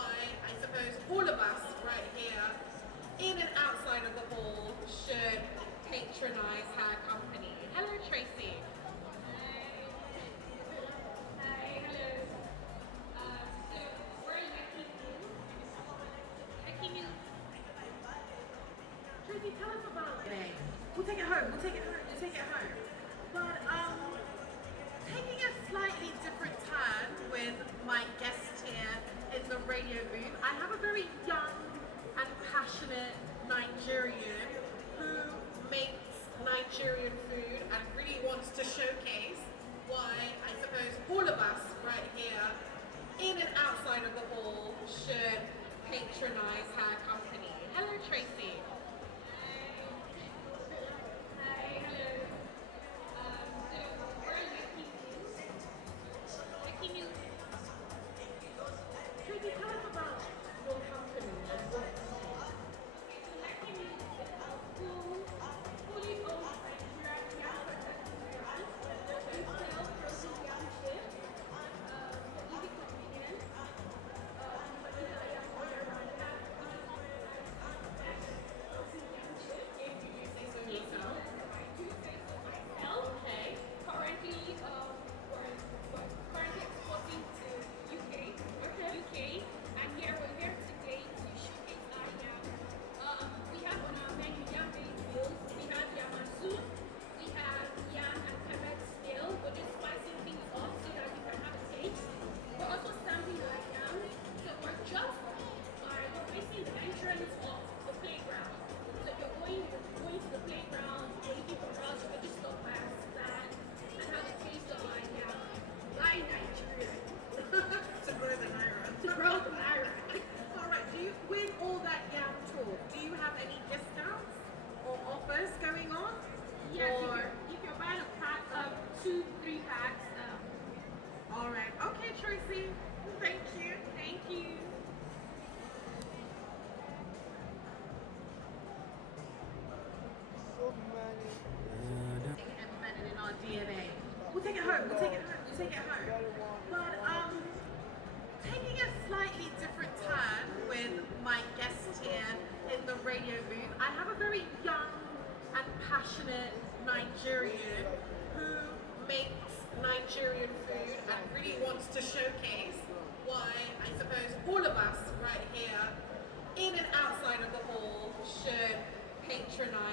why I suppose all of us right here, in and outside of the hall, should patronize her company. Hello, Tracy. Hi, hello. So we're lucky news. Lucky news. Tracy, tell us about it. We'll take it home. We'll take it home. We'll take it home. But taking a slightly different turn with my guest here in the radio booth, I have a very young and passionate Nigerian who makes Nigerian food and really wants to showcase why I suppose all of us right here, in and outside of the hall, should patronize her company. Hello, Tracy. Hi, hello. So we're lucky news. Lucky news. Tracy, tell us about your company and what you do. Okay, so lucky news is a fully owned Nigerian yam processing brand. We sell frozen yam chips for easy convenience. These are yam order around that. Frozen yam chips. If you do say so yourself. I do say so myself. Okay. Currently, we're currently exporting to UK. Okay. UK, and we're here today to showcase our yam. We have on our menu yam-based meals. We have yam and soup. We have yam and pepper still. We're just spicing things up so that you can have a taste. We're also stamping our yam. So we're facing the entrance of the playground. So if you're going to the playground, you're looking for us, you can just stop by our stand and have a taste of our yam. Buy Nigeria. To grow the naira. To grow the naira. All right. With all that yam talk, do you have any discounts or offers going on? Yes, Or- if you're buying a pack of 2-3 packs, All right. Okay, Tracy. Thank you. thank you. So many. Embedded in our DNA. We'll take it home. We'll take it home. We'll take it home. But taking a slightly different turn with my guest here in the radio booth, I have a very young and passionate Nigerian who makes Nigerian food and really wants to showcase why I suppose